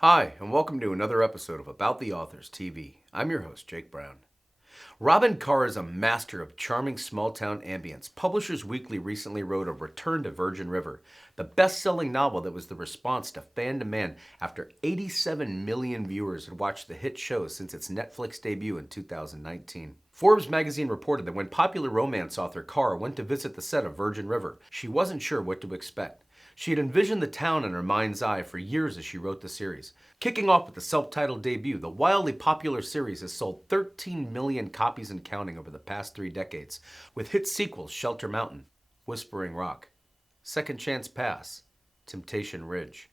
Hi, and welcome to another episode of About the Authors TV. I'm your host, Jake Brown. Robyn Carr is a master of charming small town ambience. Publishers Weekly recently wrote of Return to Virgin River, the best selling novel that was the response to fan demand after 87 million viewers had watched the hit show since its Netflix debut in 2019. Forbes magazine reported that when popular romance author Carr went to visit the set of Virgin River, she wasn't sure what to expect. She had envisioned the town in her mind's eye for years as she wrote the series. Kicking off with the self-titled debut, the wildly popular series has sold 13 million copies and counting over the past 3 decades, with hit sequels Shelter Mountain, Whispering Rock, Second Chance Pass, Temptation Ridge,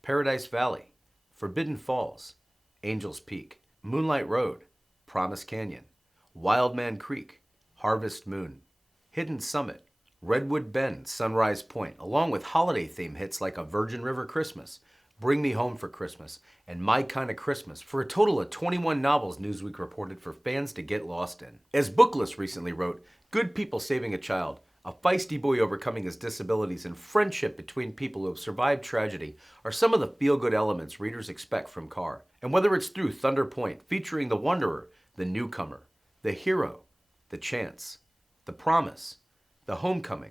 Paradise Valley, Forbidden Falls, Angel's Peak, Moonlight Road, Promise Canyon, Wildman Creek, Harvest Moon, Hidden Summit, Redwood Bend, Sunrise Point, along with holiday theme hits like A Virgin River Christmas, Bring Me Home for Christmas, and My Kind of Christmas, for a total of 21 novels Newsweek reported for fans to get lost in. As Booklist recently wrote, good people saving a child, a feisty boy overcoming his disabilities, and friendship between people who have survived tragedy are some of the feel-good elements readers expect from Carr. And whether it's through Thunder Point, featuring the Wanderer, the Newcomer, the Hero, the Chance, the Promise, the Homecoming,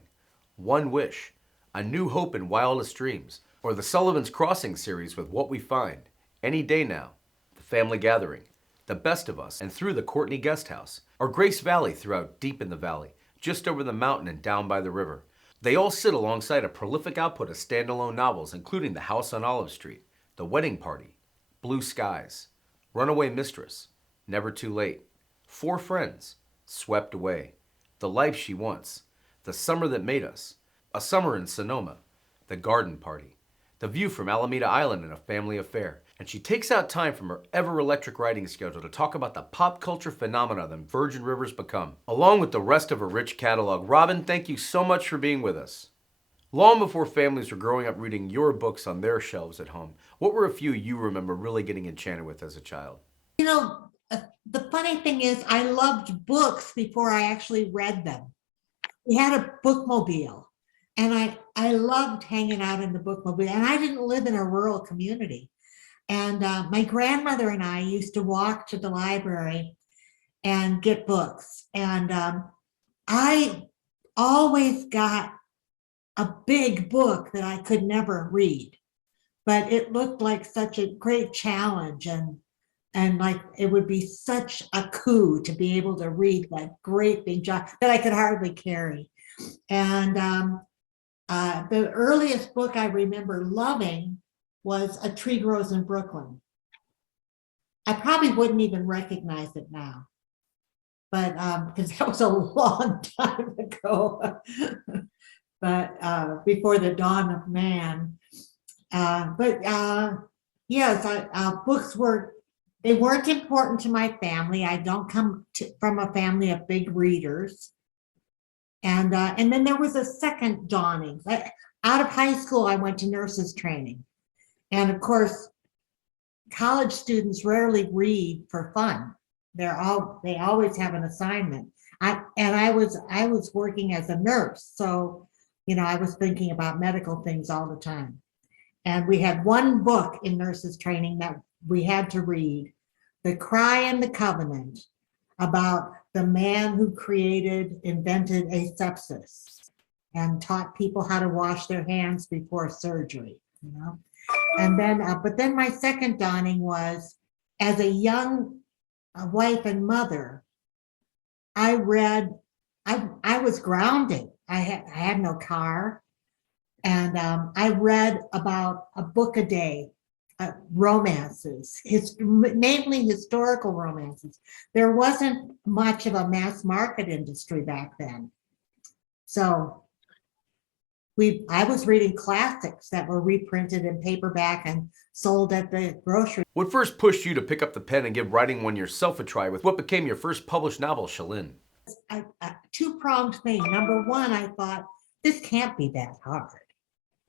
One Wish, A New Hope in Wildest Dreams, or the Sullivan's Crossing series with What We Find, Any Day Now, The Family Gathering, The Best of Us, and Through the Courtney Guest House, or Grace Valley throughout Deep in the Valley, Just Over the Mountain and Down by the River. They all sit alongside a prolific output of standalone novels, including The House on Olive Street, The Wedding Party, Blue Skies, Runaway Mistress, Never Too Late, Four Friends, Swept Away, The Life She Wants, The Summer That Made Us, A Summer in Sonoma, The Garden Party, The View from Alameda Island and A Family Affair. And she takes out time from her ever-electric writing schedule to talk about the pop culture phenomena that Virgin River's become. Along with the rest of her rich catalog, Robyn, thank you so much for being with us. Long before families were growing up reading your books on their shelves at home, what were a few you remember really getting enchanted with as a child? You know, the funny thing is, I loved books before I actually read them. We had a bookmobile, and I loved hanging out in the bookmobile. And I didn't live in a rural community. And my grandmother and I used to walk to the library and get books. And I always got a big book that I could never read, but it looked like such a great challenge, and like it would be such a coup to be able to read that great big job that I could hardly carry. And the earliest book I remember loving was A Tree Grows in Brooklyn. I probably wouldn't even recognize it now, but because that was a long time ago, but before the dawn of man. But yes, books they weren't important to my family. I don't from a family of big readers. And then there was a second dawning. Out of high school, I went to nurses training. And of course, college students rarely read for fun. They always have an assignment. I was working as a nurse, so I was thinking about medical things all the time. And we had one book in nurses training that we had to read, The Cry and the Covenant, about the man who invented asepsis and taught people how to wash their hands before surgery. And then, but then my second dawning was, as a young wife and mother, I was grounded. I had no car. And I read about a book a day, romances, mainly historical romances. There wasn't much of a mass market industry back then. So I was reading classics that were reprinted in paperback and sold at the grocery. What first pushed you to pick up the pen and give writing one yourself a try with what became your first published novel, Shalyn? A two-pronged thing. Number one, I thought, this can't be that hard.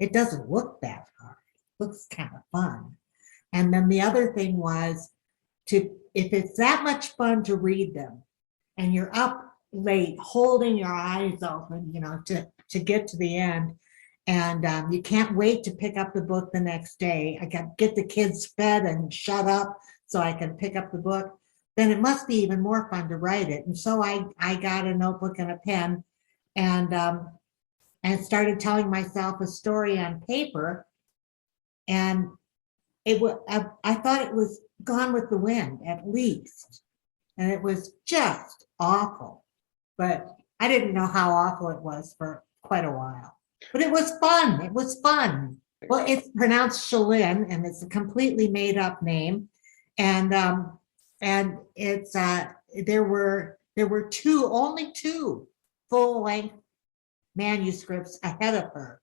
It doesn't look that hard. It looks kind of fun. And then the other thing was, if it's that much fun to read them and you're up late holding your eyes open, to get to the end, And you can't wait to pick up the book the next day. I got get the kids fed and shut up so I can pick up the book. Then it must be even more fun to write it. And so I got a notebook and a pen, and started telling myself a story on paper. And I thought it was Gone with the Wind at least, and it was just awful. But I didn't know how awful it was for quite a while. But it was fun. It was fun. Well, it's pronounced Shalyn, and it's a completely made up name. And it's there were only two full length manuscripts ahead of her.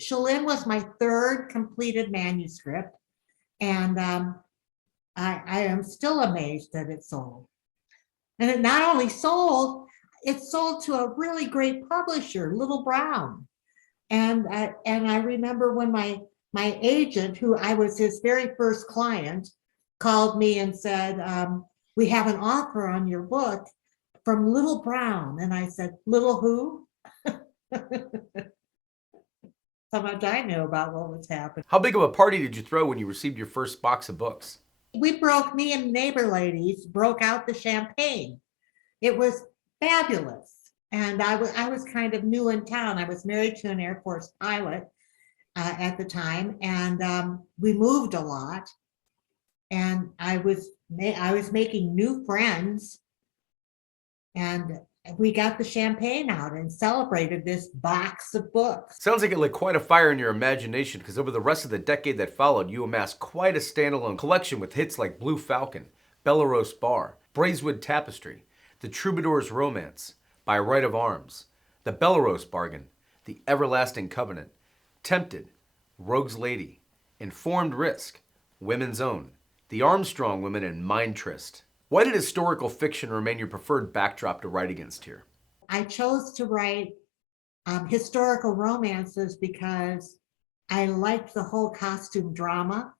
Shalyn was my third completed manuscript, and I am still amazed that it sold. And it not only sold, it sold to a really great publisher, Little Brown. And I remember when my agent, who I was his very first client, called me and said, we have an offer on your book from Little Brown. And I said, Little who? How much I knew about what was happening. How big of a party did you throw when you received your first box of books? Me and neighbor ladies broke out the champagne. It was fabulous. And I was kind of new in town. I was married to an Air Force pilot at the time, and we moved a lot. And I was making new friends, and we got the champagne out and celebrated this box of books. Sounds like it lit quite a fire in your imagination, because over the rest of the decade that followed, you amassed quite a standalone collection with hits like Blue Falcon, Bellerose Bar, Braeswood Tapestry, The Troubadour's Romance, By Right of Arms, The Bellerose Bargain, The Everlasting Covenant, Tempted, Rogue's Lady, Informed Risk, Women's Own, The Armstrong Women, and Mind Tryst. Why did historical fiction remain your preferred backdrop to write against here? I chose to write historical romances because I liked the whole costume drama,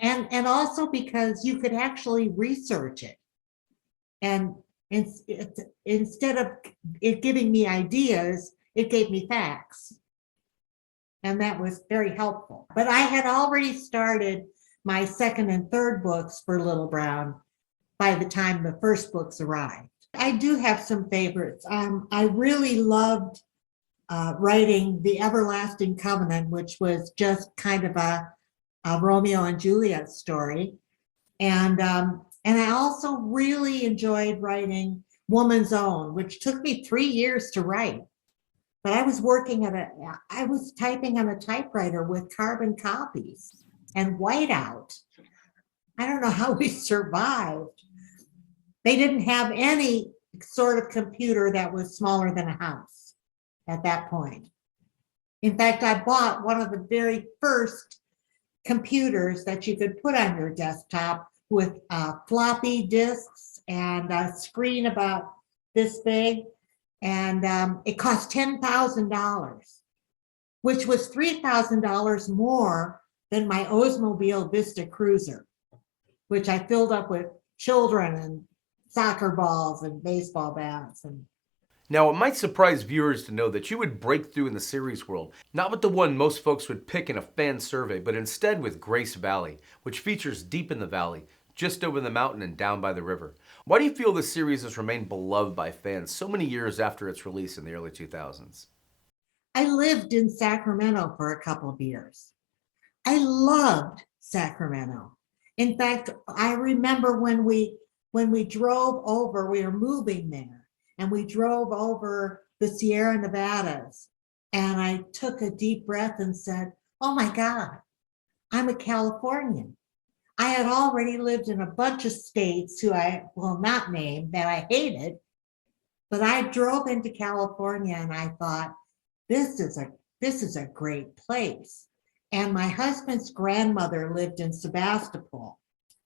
and also because you could actually research it. And instead of it giving me ideas, it gave me facts. And that was very helpful. But I had already started my second and third books for Little Brown by the time the first books arrived. I do have some favorites. I really loved writing The Everlasting Covenant, which was just kind of a Romeo and Juliet story. And I also really enjoyed writing Woman's Own, which took me 3 years to write. But I was typing on a typewriter with carbon copies and whiteout. I don't know how we survived. They didn't have any sort of computer that was smaller than a house at that point. In fact, I bought one of the very first computers that you could put on your desktop with floppy disks and a screen about this big. And it cost $10,000, which was $3,000 more than my Oldsmobile Vista Cruiser, which I filled up with children and soccer balls and baseball bats. Now, it might surprise viewers to know that you would break through in the series world, not with the one most folks would pick in a fan survey, but instead with Grace Valley, which features deep in the valley, just over the mountain and down by the river. Why do you feel this series has remained beloved by fans so many years after its release in the early 2000s? I lived in Sacramento for a couple of years. I loved Sacramento. In fact, I remember when we drove over, we were moving there, and we drove over the Sierra Nevadas, and I took a deep breath and said, oh my God, I'm a Californian. I had already lived in a bunch of states who I will not name that I hated, but I drove into California and I thought, this is a great place. And my husband's grandmother lived in Sebastopol,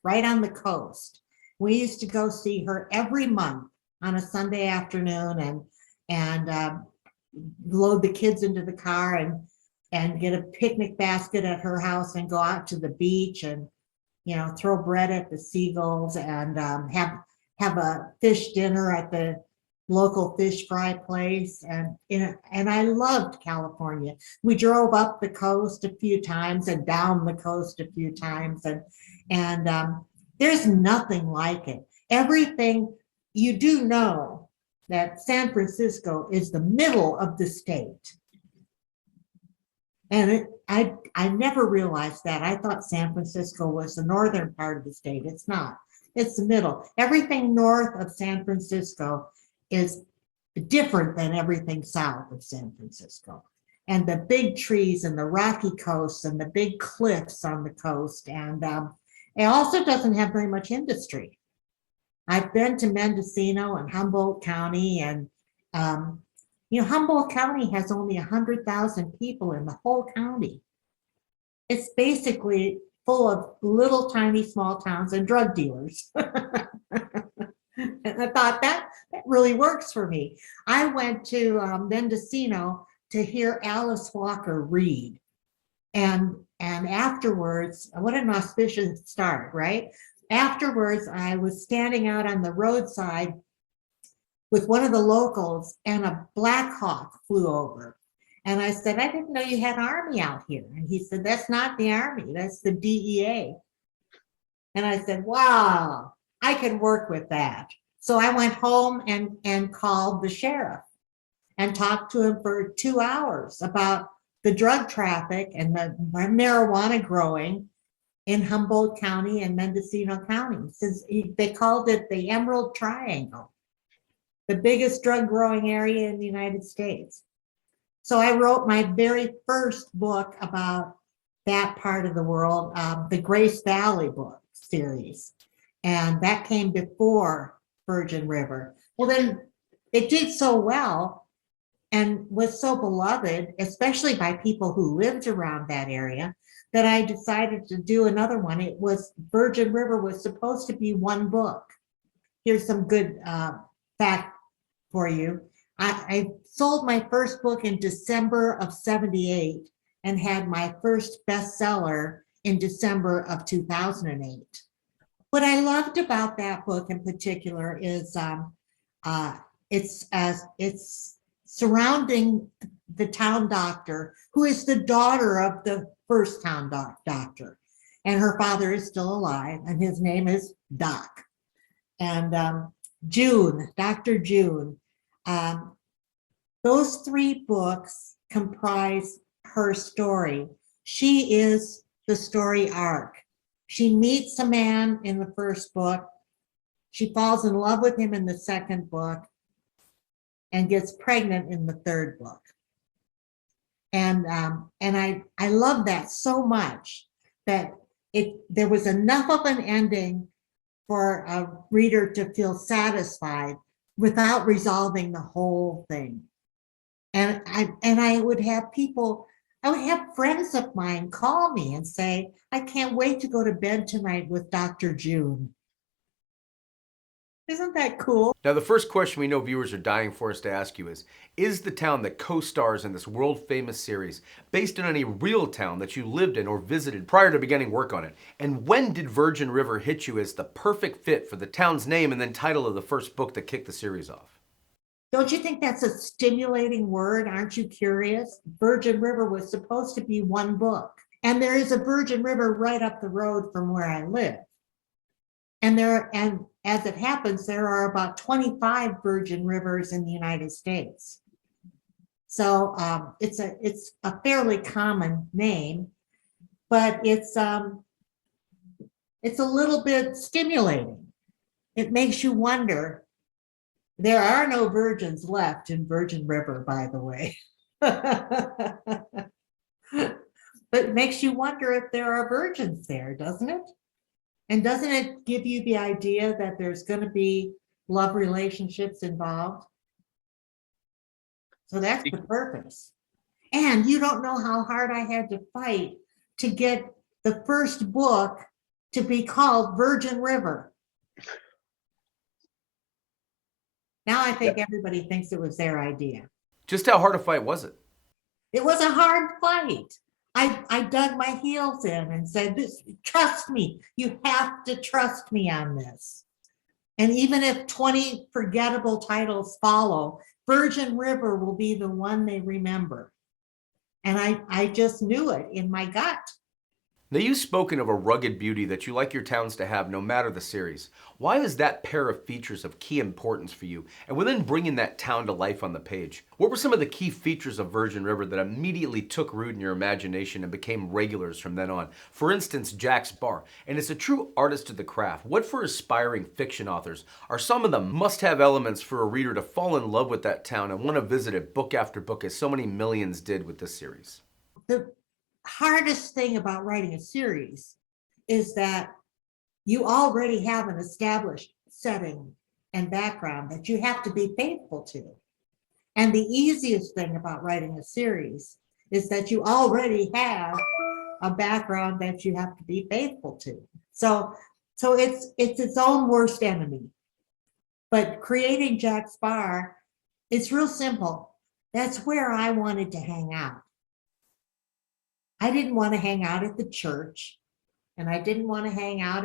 right on the coast. We used to go see her every month on a Sunday afternoon and load the kids into the car and get a picnic basket at her house and go out to the beach and throw bread at the seagulls and have a fish dinner at the local fish fry place, and I loved California. We drove up the coast a few times and down the coast a few times, and there's nothing like it. Everything, you do know that San Francisco is the middle of the state. And I never realized that. I thought San Francisco was the northern part of the state. It's not. It's the middle. Everything north of San Francisco is different than everything south of San Francisco. And the big trees and the rocky coast and the big cliffs on the coast. And it also doesn't have very much industry. I've been to Mendocino and Humboldt County, and Humboldt County has only 100,000 people in the whole county. It's basically full of little tiny small towns and drug dealers. And I thought that really works for me. I went to Mendocino to hear Alice Walker read. And afterwards, what an auspicious start, right? Afterwards, I was standing out on the roadside with one of the locals, and a Black Hawk flew over. And I said, I didn't know you had Army out here. And he said, that's not the Army, that's the DEA. And I said, wow, I can work with that. So I went home and called the sheriff and talked to him for 2 hours about the drug traffic and the marijuana growing in Humboldt County and Mendocino County. They called it the Emerald Triangle, the biggest drug growing area in the United States. So I wrote my very first book about that part of the world, the Grace Valley book series. And that came before Virgin River. Well, then it did so well and was so beloved, especially by people who lived around that area, that I decided to do another one. It was Virgin River was supposed to be one book. Here's some good fact for you. I sold my first book in December of '78 and had my first bestseller in December of 2008. What I loved about that book in particular is it's surrounding the town doctor, who is the daughter of the first town doctor, and her father is still alive, and his name is Doc. And June, Dr. June. Those 3 books comprise her story. She is the story arc. She meets a man in the first book. She falls in love with him in the second book and gets pregnant in the third book. And I love that so much that there was enough of an ending for a reader to feel satisfied without resolving the whole thing. And I would have friends of mine call me and say, I can't wait to go to bed tonight with Dr. June. Isn't that cool? Now, the first question we know viewers are dying for us to ask you is the town that co-stars in this world-famous series based on any real town that you lived in or visited prior to beginning work on it? And when did Virgin River hit you as the perfect fit for the town's name and then title of the first book that kicked the series off? Don't you think that's a stimulating word? Aren't you curious? Virgin River was supposed to be one book. And there is a Virgin River right up the road from where I live. And as it happens, there are about 25 Virgin Rivers in the United States. So it's a fairly common name, but it's a little bit stimulating. It makes you wonder. There are no virgins left in Virgin River, by the way. But it makes you wonder if there are virgins there, doesn't it? And doesn't it give you the idea that there's going to be love relationships involved? So that's the purpose. And you don't know how hard I had to fight to get the first book to be called Virgin River. Now I think everybody thinks it was their idea. Just how hard a fight was it? It was a hard fight. I dug my heels in and said, trust me, you have to trust me on this. And even if 20 forgettable titles follow, Virgin River will be the one they remember. And I just knew it in my gut. Now, you've spoken of a rugged beauty that you like your towns to have no matter the series. Why is that pair of features of key importance for you, and within bringing that town to life on the page? What were some of the key features of Virgin River that immediately took root in your imagination and became regulars from then on? For instance, Jack's Bar, and as a true artist of the craft, what for aspiring fiction authors are some of the must-have elements for a reader to fall in love with that town and want to visit it book after book, as so many millions did with this series? The hardest thing about writing a series is that you already have an established setting and background that you have to be faithful to. And the easiest thing about writing a series is that you already have a background that you have to be faithful to. So it's its own worst enemy. But creating Jack's Bar, it's real simple. That's where I wanted to hang out. I didn't want to hang out at the church, and I didn't want to hang out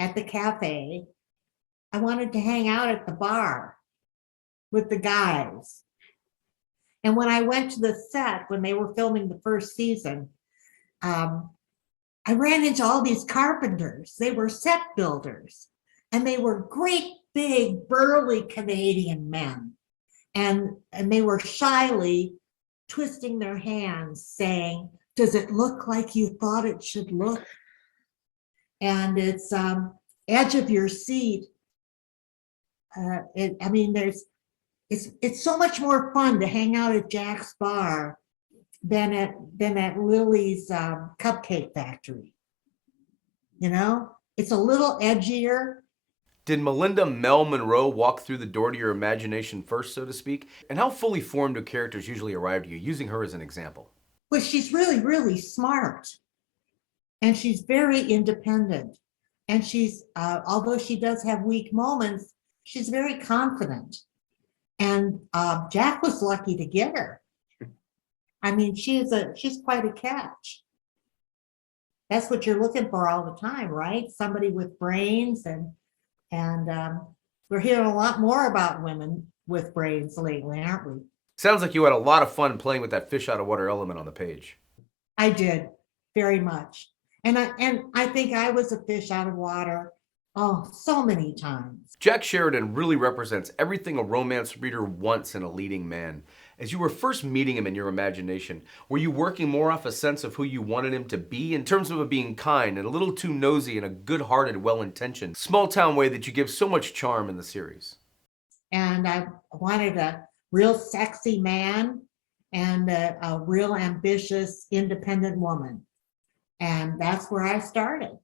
at the cafe. I wanted to hang out at the bar with the guys. And when I went to the set, when they were filming the first season, I ran into all these carpenters. They were set builders, and they were great, big, burly Canadian men. And they were shyly twisting their hands saying, "Does it look like you thought it should look?" And it's edge of your seat. It's so much more fun to hang out at Jack's Bar than at Lily's cupcake factory. It's a little edgier. Did Melinda Mel Monroe walk through the door to your imagination first, so to speak? And how fully formed do characters usually arrive to you, using her as an example? Well, she's really, really smart. And she's very independent. And she's, although she does have weak moments, she's very confident. And Jack was lucky to get her. I mean, she's quite a catch. That's what you're looking for all the time, right? Somebody with brains, and we're hearing a lot more about women with brains lately, aren't we? Sounds like you had a lot of fun playing with that fish out of water element on the page. I did, very much. And I think I was a fish out of water, oh, so many times. Jack Sheridan really represents everything a romance reader wants in a leading man. As you were first meeting him in your imagination, were you working more off a sense of who you wanted him to be in terms of being kind and a little too nosy in a good-hearted, well-intentioned, small-town way that you give so much charm in the series? And I wanted a real sexy man and a real ambitious, independent woman. And that's where I started,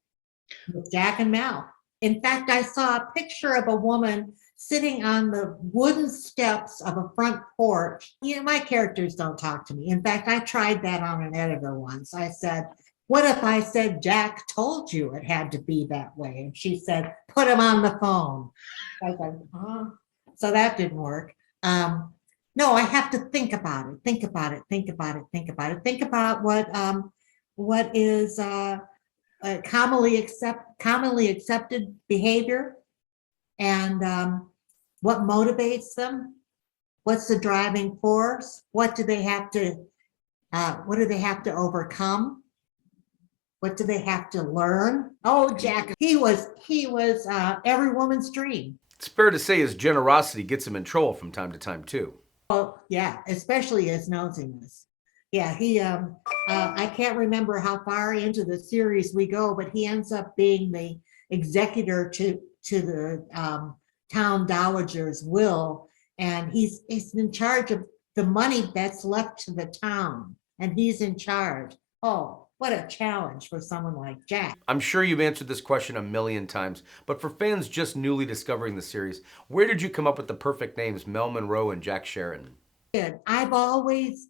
with Jack and Mel. In fact, I saw a picture of a woman sitting on the wooden steps of a front porch. My characters don't talk to me. In fact, I tried that on an editor once. I said, "What if I said Jack told you it had to be that way?" And she said, "Put him on the phone." I said, "Huh?" So that didn't work. No, I have to think about it. Think about it. Think about it. Think about it. Think about what is commonly accepted behavior, and what motivates them. What's the driving force? What do they have to overcome? What do they have to learn? Oh, Jack, he was every woman's dream. It's fair to say his generosity gets him in trouble from time to time, too. Well, yeah, especially his nosiness. Yeah, he I can't remember how far into the series we go, but he ends up being the executor to the town dowager's will, and he's in charge of the money that's left to the town, and he's in charge. Oh, what a challenge for someone like Jack. I'm sure you've answered this question a million times, but for fans just newly discovering the series, where did you come up with the perfect names Mel Monroe and Jack Sheridan? I've always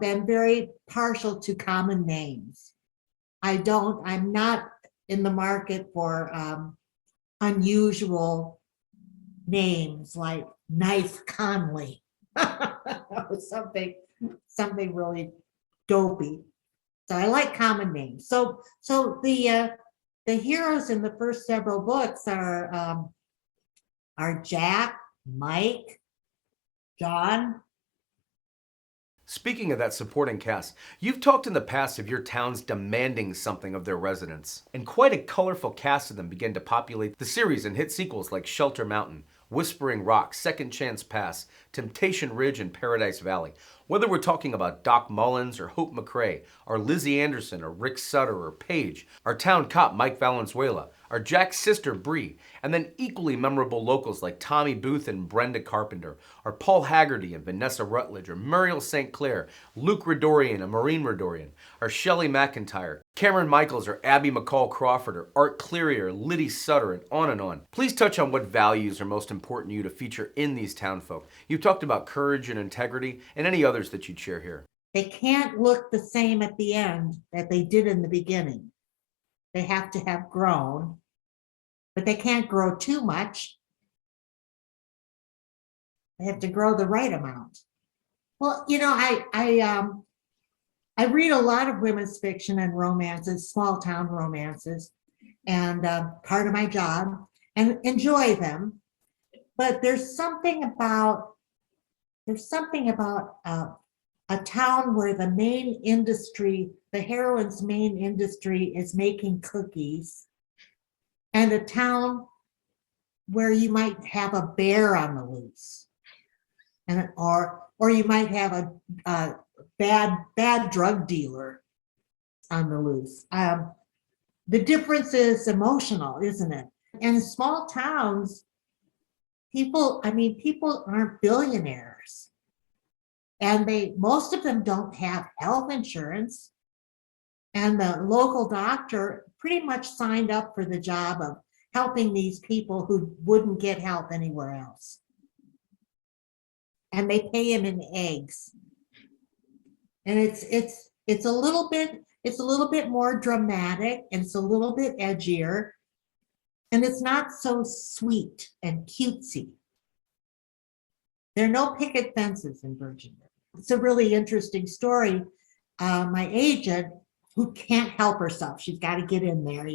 been very partial to common names. I'm not in the market for unusual names like Knife Conley. something really dopey. So I like common names. So the the heroes in the first several books are Jack, Mike, John. Speaking of that supporting cast, you've talked in the past of your towns demanding something of their residents, and quite a colorful cast of them began to populate the series and hit sequels like Shelter Mountain, Whispering Rock, Second Chance Pass, Temptation Ridge, and Paradise Valley. Whether we're talking about Doc Mullins or Hope McCrae, or Lizzie Anderson or Rick Sutter or Paige, our town cop Mike Valenzuela, our Jack's sister Bree, and then equally memorable locals like Tommy Booth and Brenda Carpenter, or Paul Haggerty and Vanessa Rutledge, or Muriel St. Clair, Luke Redorian and Maureen Redorian, or Shelley McIntyre, Cameron Michaels or Abby McCall Crawford, or Art Cleary or Liddy Sutter, and on and on. Please touch on what values are most important to you to feature in these townfolk. You've talked about courage and integrity, and any others that you'd share here. They can't look the same at the end that they did in the beginning. They have to have grown, but they can't grow too much. They have to grow the right amount. Well, I read a lot of women's fiction and romances, small town romances, and part of my job, and enjoy them. But there's something about a town where the main industry, the heroine's main industry, is making cookies, and a town where you might have a bear on the loose, and or you might have a bad drug dealer on the loose. The difference is emotional, isn't it? And in small towns, people aren't billionaires, and most of them don't have health insurance, and the local doctor pretty much signed up for the job of helping these people who wouldn't get help anywhere else, and they pay him in eggs. And it's a little bit more dramatic, and it's a little bit edgier, and it's not so sweet and cutesy. There are no picket fences in Virgin River. It's a really interesting story. My agent, who can't help herself, she's got to get in there,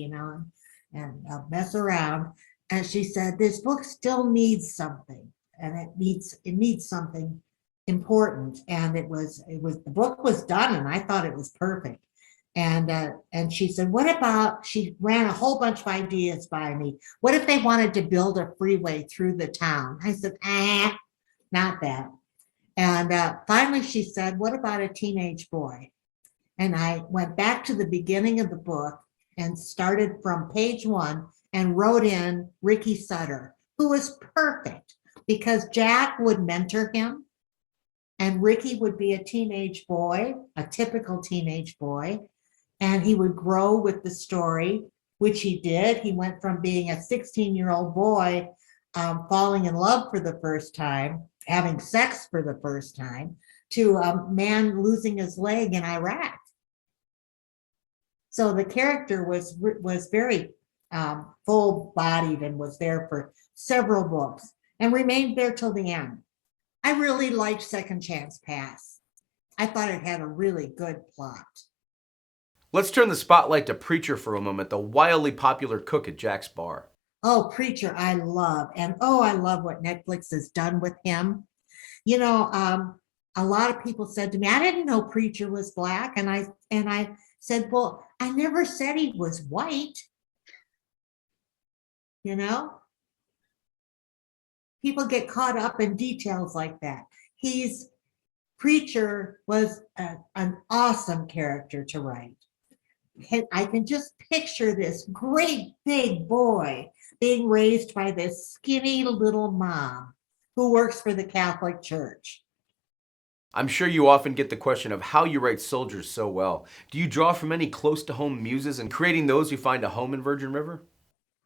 and mess around. And she said, this book still needs something, and it needs something important. And the book was done, and I thought it was perfect. And she said, what about, she ran a whole bunch of ideas by me. What if they wanted to build a freeway through the town? I said, not that. And finally she said, what about a teenage boy? And I went back to the beginning of the book and started from page 1 and wrote in Ricky Sutter, who was perfect because Jack would mentor him, and Ricky would be a teenage boy, a typical teenage boy, and he would grow with the story, which he did. He went from being a 16-year-old boy, falling in love for the first time, having sex for the first time, to a man losing his leg in Iraq. So the character was very full-bodied and was there for several books and remained there till the end. I really liked Second Chance Pass. I thought it had a really good plot. Let's turn the spotlight to Preacher for a moment, the wildly popular cook at Jack's Bar. Oh, Preacher, I love. And I love what Netflix has done with him. A lot of people said to me, I didn't know Preacher was Black. And I said, well, I never said he was white. People get caught up in details like that. Preacher was an awesome character to write. I can just picture this great big boy being raised by this skinny little mom who works for the Catholic Church. I'm sure you often get the question of how you write soldiers so well. Do you draw from any close to home muses and creating those who find a home in Virgin River?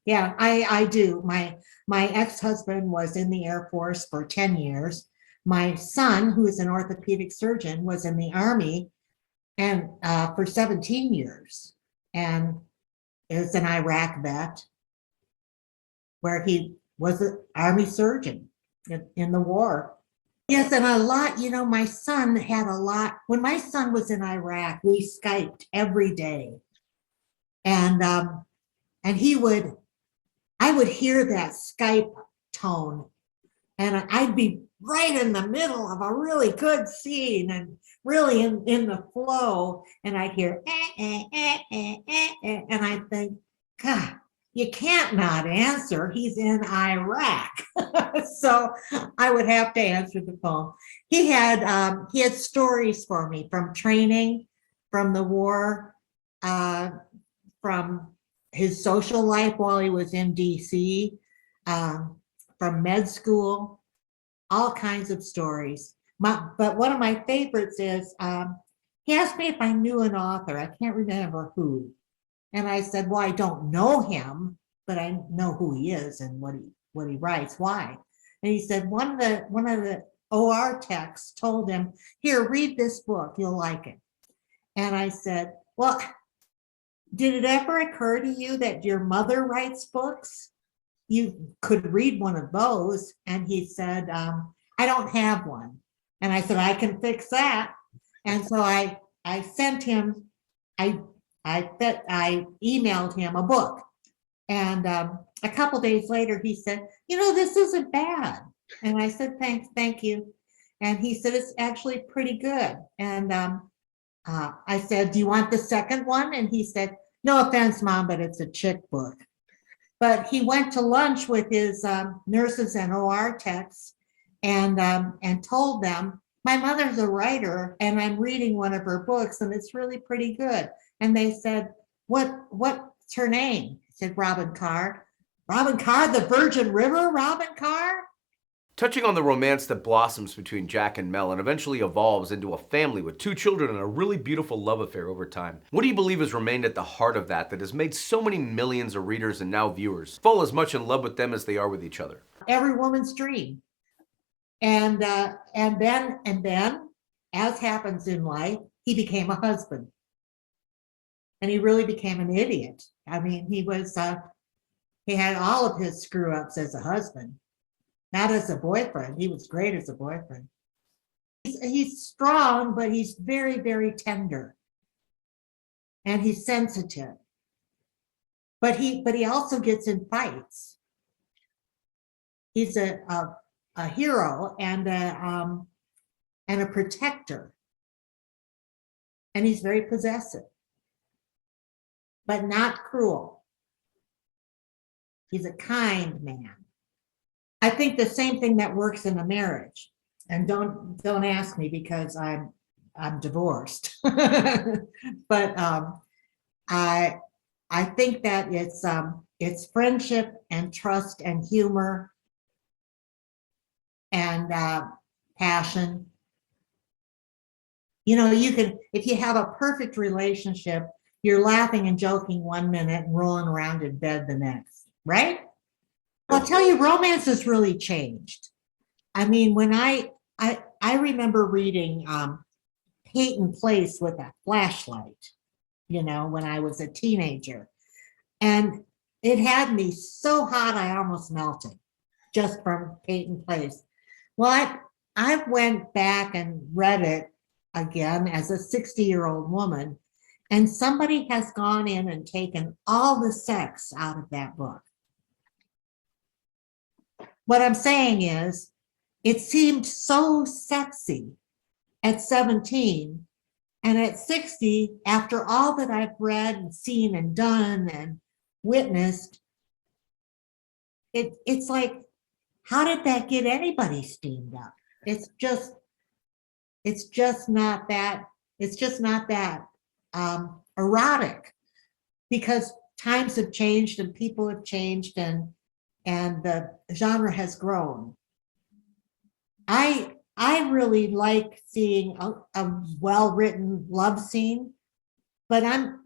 Yeah, I do. My ex-husband was in the Air Force for 10 years. My son, who is an orthopedic surgeon, was in the Army and for 17 years, and is an Iraq vet, where he was an Army surgeon in the war. Yes, and a lot, my son had a lot. When my son was in Iraq, we Skyped every day. And And I would hear that Skype tone, and I'd be right in the middle of a really good scene and really in the flow, and I'd hear and I think, God, you can't not answer. He's in Iraq. So I would have to answer the phone. He had stories for me from training, from the war, from his social life while he was in DC, from med school, all kinds of stories. But one of my favorites is he asked me if I knew an author. I can't remember who. And I said, well, I don't know him, but I know who he is and what he writes. Why? And he said one of the OR texts told him, here, read this book, you'll like it. And I said, well, did it ever occur to you that your mother writes books? You could read one of those. And he said, I don't have one. And I said, I can fix that. And so I sent him, I emailed him a book. And a couple days later, he said, this isn't bad. And I said, thank you. And he said, it's actually pretty good. And I said, do you want the second one? And he said, no offense, Mom, but it's a chick book. But he went to lunch with his nurses and OR techs and told them, my mother's a writer and I'm reading one of her books and it's really pretty good. And they said, what's her name? I said, Robyn Carr. Robyn Carr, the Virgin River, Robyn Carr? Touching on the romance that blossoms between Jack and Mel and eventually evolves into a family with 2 children and a really beautiful love affair over time. What do you believe has remained at the heart of that has made so many millions of readers and now viewers fall as much in love with them as they are with each other? Every woman's dream. And then, as happens in life, he became a husband. And he really became an idiot. I mean, he had all of his screw ups as a husband. Not as a boyfriend. He was great as a boyfriend. He's strong, but he's very, very tender. And he's sensitive. But he also gets in fights. He's a hero and a protector. And he's very possessive. But not cruel. He's a kind man. I think the same thing that works in a marriage, and don't ask me because I'm divorced, but I think that it's friendship and trust and humor and passion. You can, if you have a perfect relationship, you're laughing and joking one minute and rolling around in bed the next, right? I'll tell you, romance has really changed. I mean, when I remember reading Peyton Place with a flashlight, when I was a teenager. And it had me so hot I almost melted just from Peyton Place. Well, I went back and read it again as a 60-year-old woman, and somebody has gone in and taken all the sex out of that book. What I'm saying is, it seemed so sexy at 17, and at 60, after all that I've read and seen and done and witnessed, it's like, how did that get anybody steamed up? It's just not that erotic, because times have changed and people have changed and the genre has grown. I really like seeing a well-written love scene, but I'm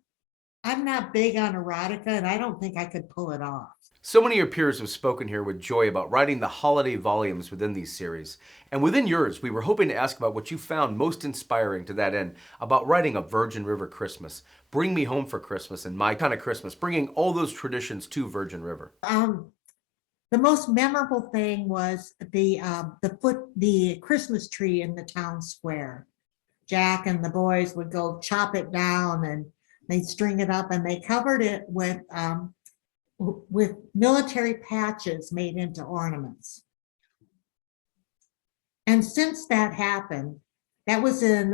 not big on erotica, and I don't think I could pull it off. So many of your peers have spoken here with joy about writing the holiday volumes within these series. And within yours, we were hoping to ask about what you found most inspiring to that end about writing a Virgin River Christmas, Bring Me Home for Christmas, and My Kind of Christmas, bringing all those traditions to Virgin River. The most memorable thing was the Christmas tree in the town square. Jack and the boys would go chop it down and they'd string it up, and they covered it with with military patches made into ornaments. And since that happened, that was in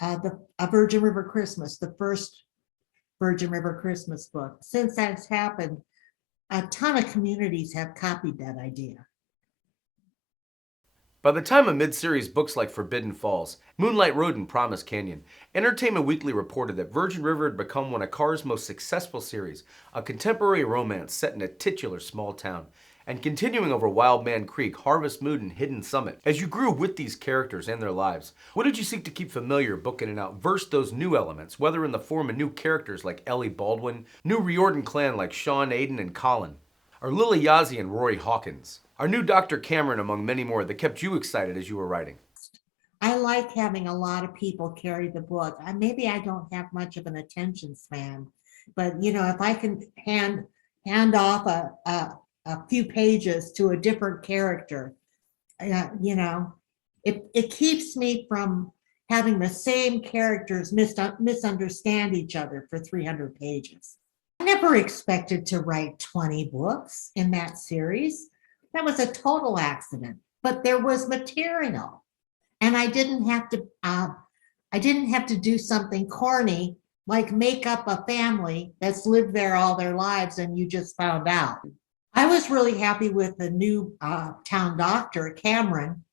a Virgin River Christmas, the first Virgin River Christmas book. Since that's happened, a ton of communities have copied that idea. By the time of mid-series books like Forbidden Falls, Moonlight Road, and Promise Canyon, Entertainment Weekly reported that Virgin River had become one of Carr's most successful series, a contemporary romance set in a titular small town, and continuing over Wildman Creek, Harvest Moon, and Hidden Summit. As you grew with these characters and their lives, what did you seek to keep familiar, book in and out, versus those new elements, whether in the form of new characters like Ellie Baldwin, new Riordan clan like Sean Aiden and Colin, or Lily Yazzie and Rory Hawkins? Our new Dr. Cameron, among many more, that kept you excited as you were writing. I like having a lot of people carry the book. Maybe I don't have much of an attention span, but if I can hand off a few pages to a different character, it keeps me from having the same characters misunderstand each other for 300 pages. I never expected to write 20 books in that series. That was a total accident, but there was material, and I didn't have to do something corny like make up a family that's lived there all their lives and you just found out. I was really happy with the new town doctor, Cameron.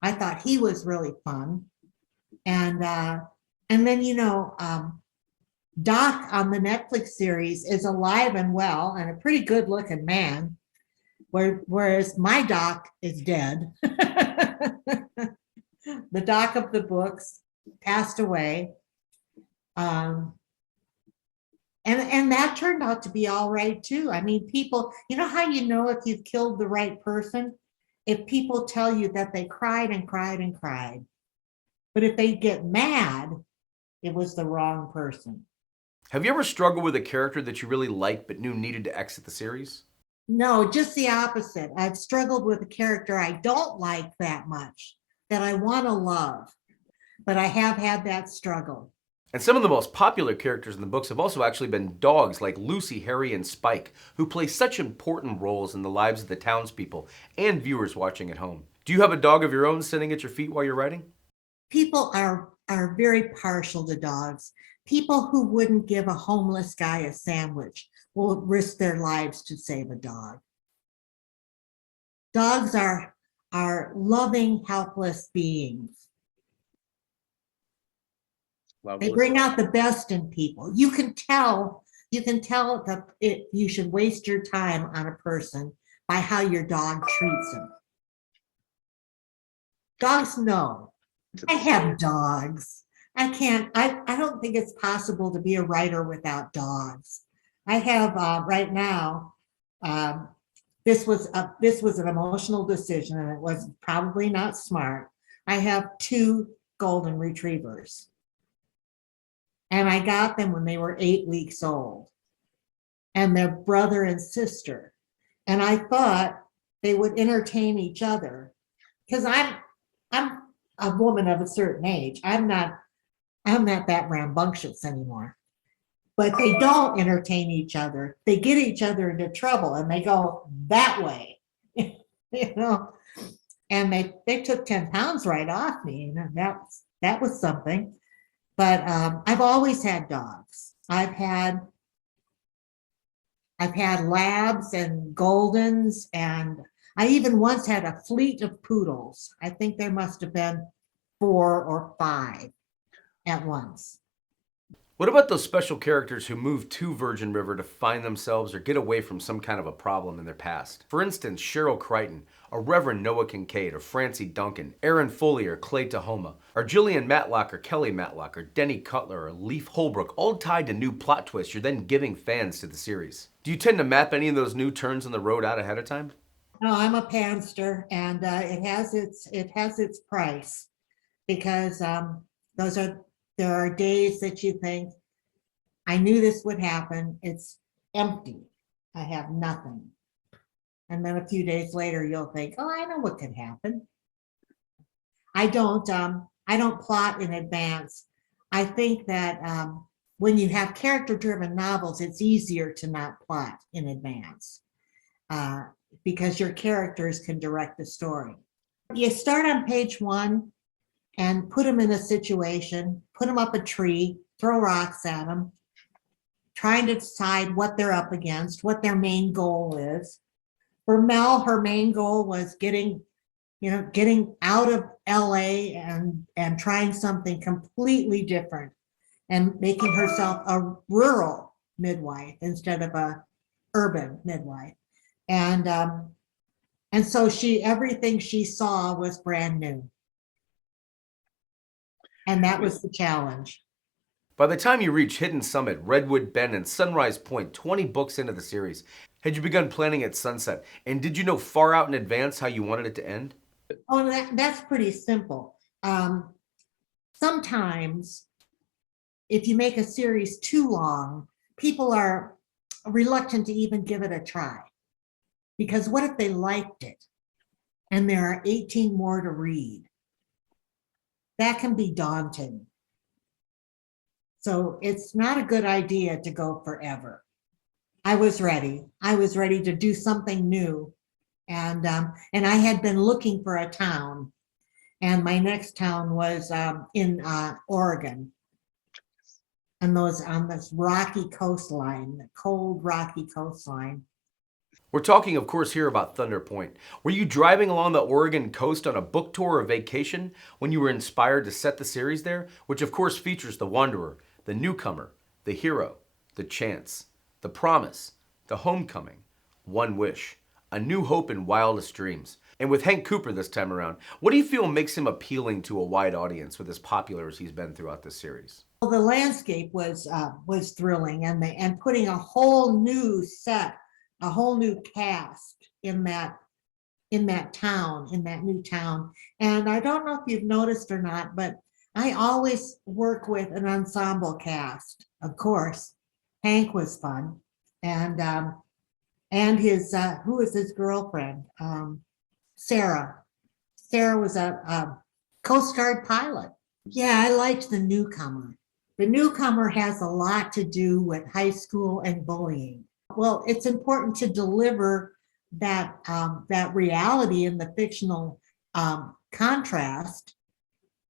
I thought he was really fun, and then Doc on the Netflix series is alive and well and a pretty good looking man. Whereas my Doc is dead. The Doc of the books passed away. And that turned out to be all right too. I mean, people, how you know if you've killed the right person? If people tell you that they cried and cried and cried. But if they get mad, it was the wrong person. Have you ever struggled with a character that you really liked but knew needed to exit the series? No, just the opposite. I've struggled with a character I don't like that much, that I want to love, but I have had that struggle. And some of the most popular characters in the books have also actually been dogs like Lucy, Harry, and Spike, who play such important roles in the lives of the townspeople and viewers watching at home. Do you have a dog of your own sitting at your feet while you're writing? People are very partial to dogs. People who wouldn't give a homeless guy a sandwich will risk their lives to save a dog. Dogs are loving, helpless beings. They bring out the best in people. You can tell that you should waste your time on a person by how your dog treats them. Dogs know. I have dogs. I don't think it's possible to be a writer without dogs. I have right now, this was an emotional decision and it was probably not smart. I have 2 golden retrievers. And I got them when they were 8 weeks old. And they're brother and sister. And I thought they would entertain each other. Because I'm a woman of a certain age. I'm not that rambunctious anymore. But they don't entertain each other. They get each other into trouble and they go that way. And they took 10 pounds right off me. That was something. But I've always had dogs. I've had labs and goldens, and I even once had a fleet of poodles. I think there must have been 4 or 5 at once. What about those special characters who move to Virgin River to find themselves or get away from some kind of a problem in their past? For instance, Cheryl Crichton, or Reverend Noah Kincaid, or Francie Duncan, Aaron Foley, or Clay Tahoma, or Jillian Matlock, or Kelly Matlock, or Denny Cutler, or Leaf Holbrook, all tied to new plot twists you're then giving fans to the series. Do you tend to map any of those new turns on the road out ahead of time? No, I'm a panster, and it has its price, because there are days that you think, I knew this would happen. It's empty. I have nothing. And then a few days later, you'll think, oh, I know what could happen. I don't plot in advance. I think that when you have character-driven novels, it's easier to not plot in advance because your characters can direct the story. You start on page 1 and put them in a situation, put them up a tree, throw rocks at them, trying to decide what they're up against, what their main goal is. For Mel, her main goal was getting out of LA and trying something completely different and making herself a rural midwife instead of a urban midwife. And so everything she saw was brand new. And that was the challenge. By the time you reach Hidden Summit, Redwood Bend, and Sunrise Point, 20 books into the series, had you begun planning at Sunset? And did you know far out in advance how you wanted it to end? Oh, that's pretty simple. Sometimes if you make a series too long, people are reluctant to even give it a try. Because what if they liked it and there are 18 more to read? That can be daunting. So it's not a good idea to go forever. I was ready. I was ready to do something new. And I had been looking for a town. And my next town was in Oregon. And those on this rocky coastline, the cold, rocky coastline. We're talking, of course, here about Thunder Point. Were you driving along the Oregon coast on a book tour or vacation when you were inspired to set the series there? Which, of course, features the wanderer, the newcomer, the hero, the chance, the promise, the homecoming, one wish, a new hope and wildest dreams. And with Hank Cooper this time around, what do you feel makes him appealing to a wide audience with as popular as he's been throughout this series? Well, the landscape was thrilling, and putting a whole new set, a whole new cast in that town, in that new town. And I don't know if you've noticed or not, but I always work with an ensemble cast. Of course, Hank was fun, and his who was his girlfriend, Sarah. Sarah was a Coast Guard pilot. Yeah, I liked the newcomer. The newcomer has a lot to do with high school and bullying. Well, it's important to deliver that reality in the fictional contrast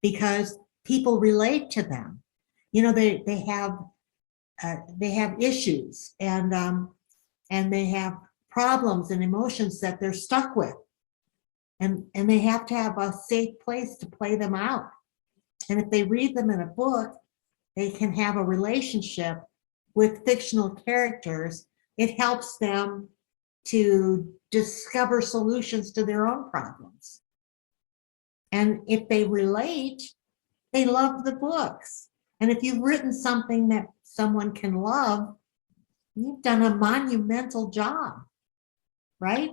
because people relate to them. You know, they have issues and they have problems and emotions that they're stuck with, and they have to have a safe place to play them out. And if they read them in a book, they can have a relationship with fictional characters. It helps them to discover solutions to their own problems. And if they relate, they love the books. And if you've written something that someone can love, you've done a monumental job, right?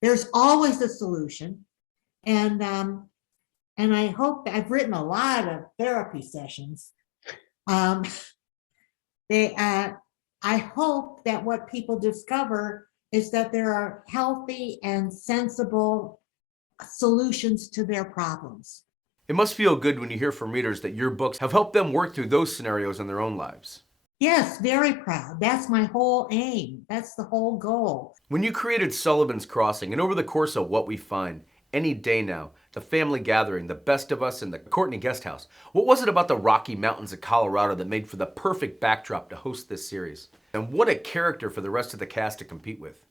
There's always a solution. And I hope I've written a lot of therapy sessions. I hope that what people discover is that there are healthy and sensible solutions to their problems. It must feel good when you hear from readers that your books have helped them work through those scenarios in their own lives. Yes, very proud. That's my whole aim. That's the whole goal. When you created Sullivan's Crossing, and over the course of What We Find, Any Day Now, The Family Gathering, The Best of Us, and The Courtney Guest House, what was it about the Rocky Mountains of Colorado that made for the perfect backdrop to host this series? And what a character for the rest of the cast to compete with.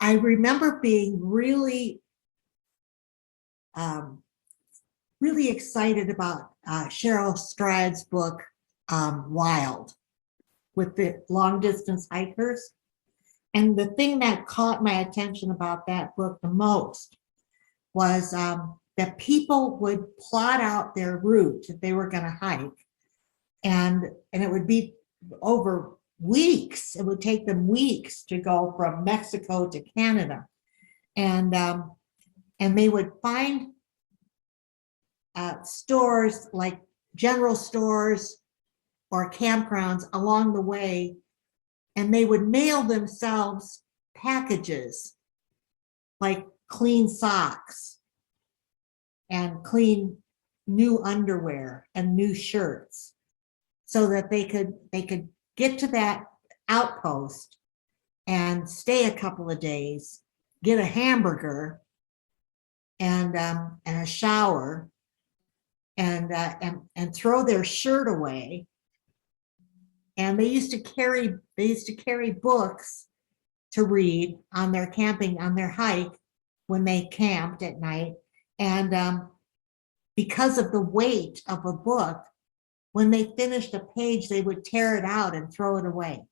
I remember being really excited about Cheryl Stride's book, Wild, with the long distance hikers. And the thing that caught my attention about that book the most was that people would plot out their route that they were going to hike. And it would be over weeks. It would take them weeks to go from Mexico to Canada. And they would find stores like general stores or campgrounds along the way, and they would mail themselves packages like clean socks and clean new underwear and new shirts. so that they could get to that outpost and stay a couple of days, get a hamburger and a shower and throw their shirt away. And they used to carry books to read on their hike when they camped at night. And because of the weight of a book, when they finished a page, they would tear it out and throw it away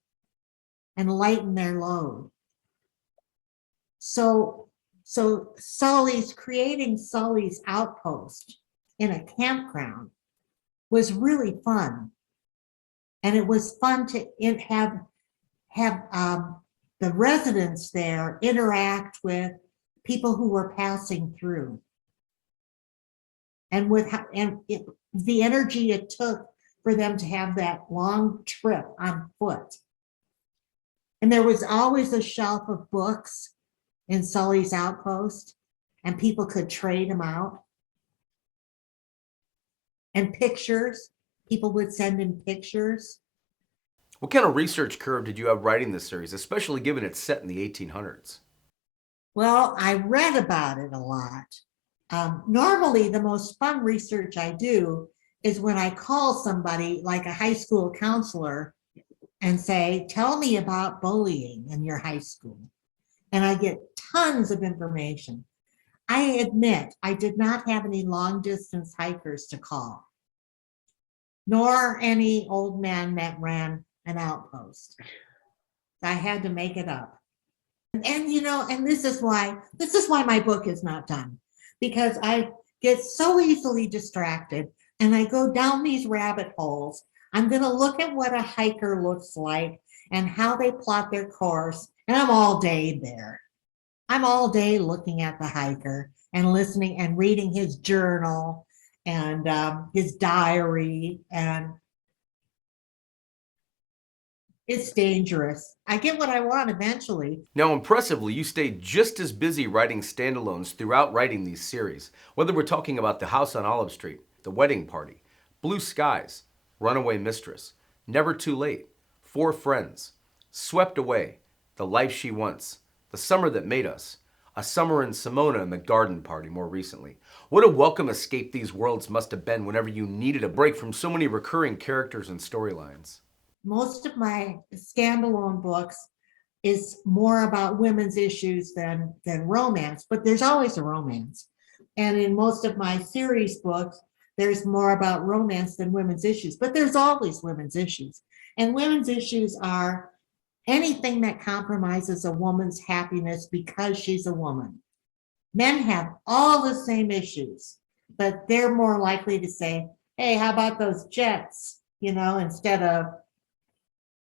and lighten their load. So creating Sully's outpost in a campground was really fun. And it was fun to have the residents there interact with people who were passing through. And the energy it took for them to have that long trip on foot. And there was always a shelf of books in Sully's outpost, and people could trade them out. And pictures, people would send in pictures. What kind of research curve did you have writing this series, especially given it's set in the 1800s? Well, I read about it a lot. Normally, the most fun research I do is when I call somebody like a high school counselor and say, tell me about bullying in your high school. And I get tons of information. I admit I did not have any long distance hikers to call, nor any old men that ran an outpost. I had to make it up. And this is why my book is not done, because I get so easily distracted and I go down these rabbit holes. I'm going to look at what a hiker looks like and how they plot their course. And I'm all day there. I'm all day looking at the hiker and listening and reading his journal and his diary. And it's dangerous. I get what I want eventually. Now, impressively, you stayed just as busy writing standalones throughout writing these series, whether we're talking about The House on Olive Street, The Wedding Party, Blue Skies, Runaway Mistress, Never Too Late, Four Friends, Swept Away, The Life She Wants, The Summer That Made Us, A Summer in Simona, and The Garden Party more recently. What a welcome escape these worlds must have been whenever you needed a break from so many recurring characters and storylines. Most of my standalone books is more about women's issues than romance, but there's always a romance. And in most of my series books, there's more about romance than women's issues, but there's always women's issues. And women's issues are anything that compromises a woman's happiness because she's a woman. Men have all the same issues, but they're more likely to say, hey, how about those jets? Instead of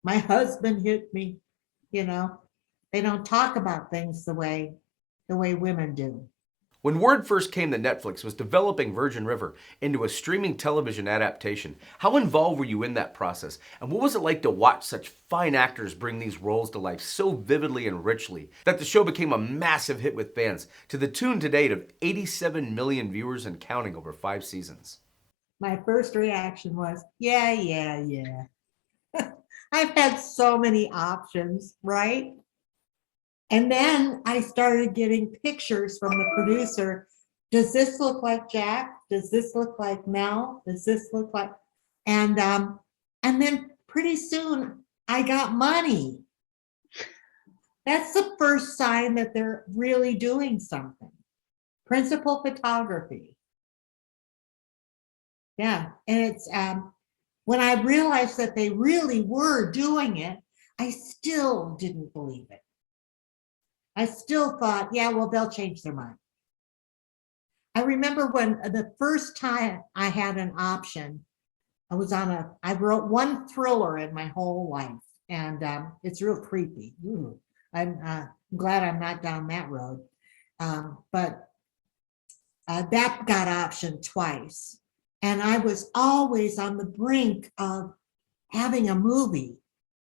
my husband hit me. They don't talk about things the way women do. When word first came that Netflix was developing Virgin River into a streaming television adaptation, how involved were you in that process? And what was it like to watch such fine actors bring these roles to life so vividly and richly that the show became a massive hit with fans, to the tune to date of 87 million viewers and counting over 5 seasons? My first reaction was, yeah. I've had so many options, right? And then I started getting pictures from the producer. Does this look like Jack? Does this look like Mel? Does this look like? And then pretty soon I got money. That's the first sign that they're really doing something. Principal photography. Yeah, and it's when I realized that they really were doing it, I still didn't believe it. I still thought, yeah, well, they'll change their mind. I remember when the first time I had an option, I wrote one thriller in my whole life, and it's real creepy. Ooh, I'm glad I'm not down that road. But that got optioned twice. And I was always on the brink of having a movie.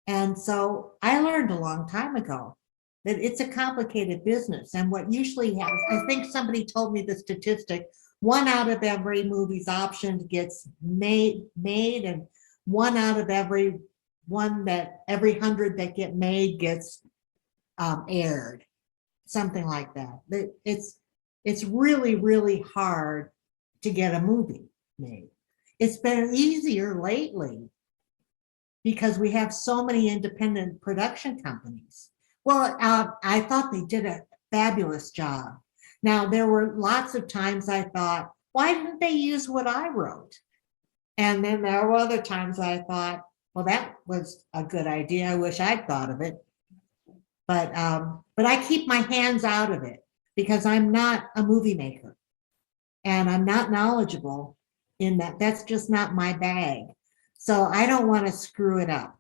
And so I learned a long time ago that it's a complicated business. And what usually happens, I think somebody told me the statistic, 1 out of every movie's optioned gets made, and one out of every one that every 100 that get made gets aired, something like that. It's really, really hard to get a movie made. It's been easier lately because we have so many independent production companies. Well, I thought they did a fabulous job. Now, there were lots of times I thought, why didn't they use what I wrote? And then there were other times I thought, well, that was a good idea. I wish I'd thought of it. But I keep my hands out of it because I'm not a movie maker and I'm not knowledgeable in that. That's just not my bag. So I don't want to screw it up.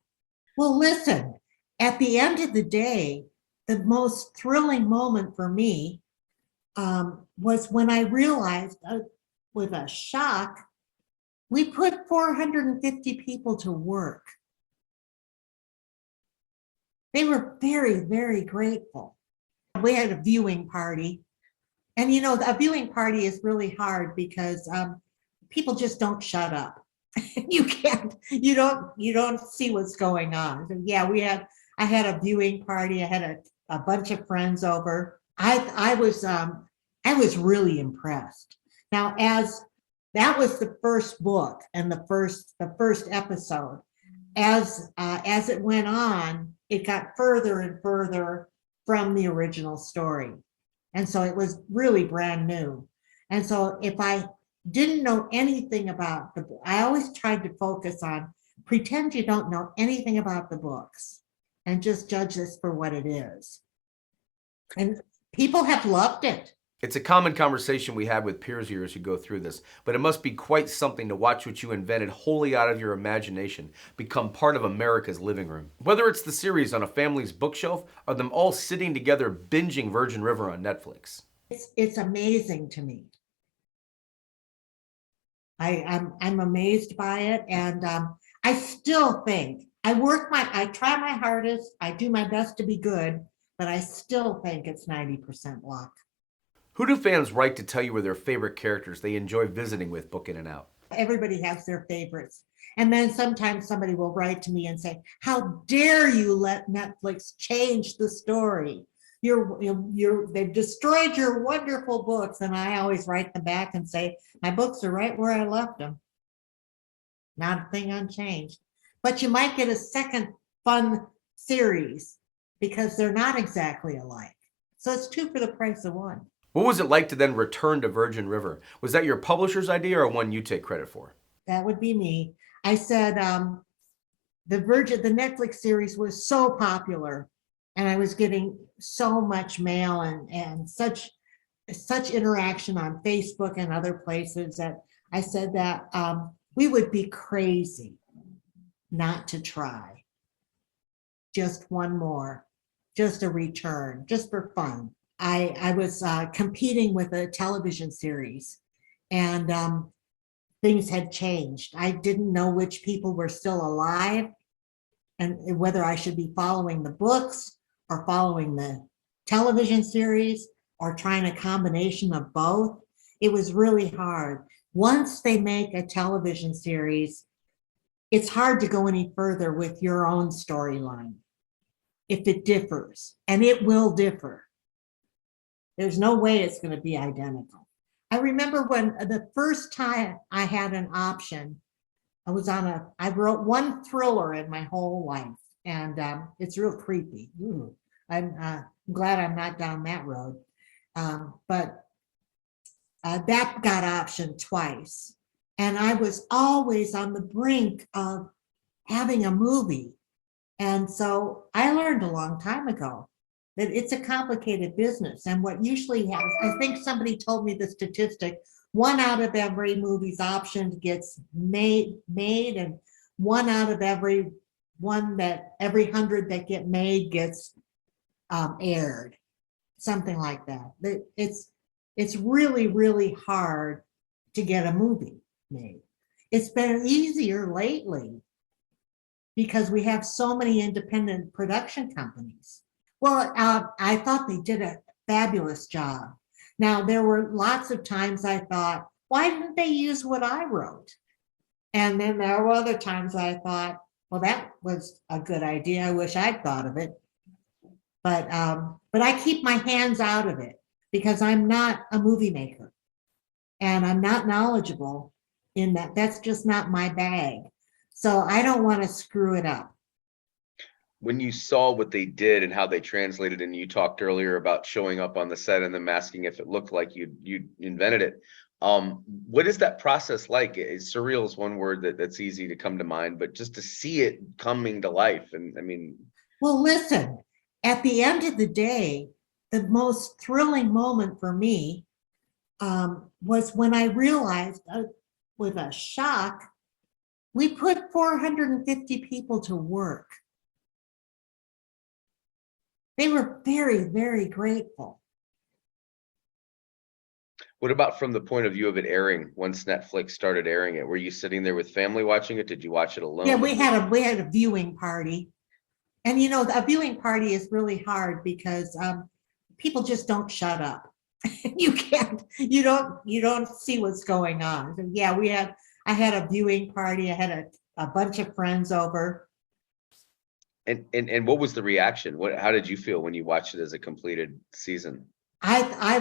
Well, listen, at the end of the day, the most thrilling moment for me was when I realized with a shock, we put 450 people to work. They were very, very grateful. We had a viewing party. And a viewing party is really hard because people just don't shut up. You don't see what's going on. So yeah, I had a viewing party. I had a bunch of friends over. I was really impressed. Now, as that was the first book and the first episode, as it went on, it got further and further from the original story. And so it was really brand new. And so if I didn't know anything about the book, I always tried to focus on pretend you don't know anything about the books and just judge this for what it is. And people have loved it. It's a common conversation we have with peers here as you go through this, but it must be quite something to watch what you invented wholly out of your imagination become part of America's living room. Whether it's the series on a family's bookshelf or them all sitting together binging Virgin River on Netflix. It's amazing to me. I'm amazed by it, and I still think I try my hardest, I do my best to be good, but I still think it's 90% luck. Who do fans write to tell you are their favorite characters they enjoy visiting with book in and out? Everybody has their favorites. And then sometimes somebody will write to me and say, how dare you let Netflix change the story? They've destroyed your wonderful books. And I always write them back and say, my books are right where I left them. Not a thing unchanged. But you might get a second fun series because they're not exactly alike. So it's two for the price of one. What was it like to then return to Virgin River? Was that your publisher's idea or one you take credit for? That would be me. I said the Netflix series was so popular and I was getting so much mail and such interaction on Facebook and other places that I said that we would be crazy not to try. Just one more, just a return, just for fun. I was competing with a television series and things had changed. I didn't know which people were still alive and whether I should be following the books or following the television series or trying a combination of both. It was really hard. Once they make a television series, it's hard to go any further with your own storyline if it differs, and it will differ. There's no way it's going to be identical. I remember when the first time I had an option, I wrote one thriller in my whole life, and it's real creepy. Ooh, I'm glad I'm not down that road. But that got optioned twice. And I was always on the brink of having a movie. And so I learned a long time ago that it's a complicated business. And what usually happens, I think somebody told me the statistic, 1 out of every movie's optioned gets made, and 1 out of every 100 that get made gets aired, something like that. It's really, really hard to get a movie made. It's been easier lately because we have so many independent production companies. Well, I thought they did a fabulous job. Now, there were lots of times I thought, why didn't they use what I wrote? And then there were other times I thought, well, that was a good idea. I wish I'd thought of it. But I keep my hands out of it because I'm not a movie maker and I'm not knowledgeable in that. That's just not my bag. So I don't want to screw it up. When you saw what they did and how they translated, and you talked earlier about showing up on the set and then asking if it looked like you invented it. What is that process like? Surreal is one word that's easy to come to mind, but just to see it coming to life, and I mean, Well, listen, at the end of the day, the most thrilling moment for me was when I realized with a shock, we put 450 people to work. They were very, very grateful. what about from the point of view of it airing? Once Netflix started airing it, were you sitting there with family watching it? Did you watch it alone? Yeah, we had a viewing party. And a viewing party is really hard because people just don't shut up. You don't see what's going on. So yeah, I had a viewing party. I had a bunch of friends over. And what was the reaction? How did you feel when you watched it as a completed season? I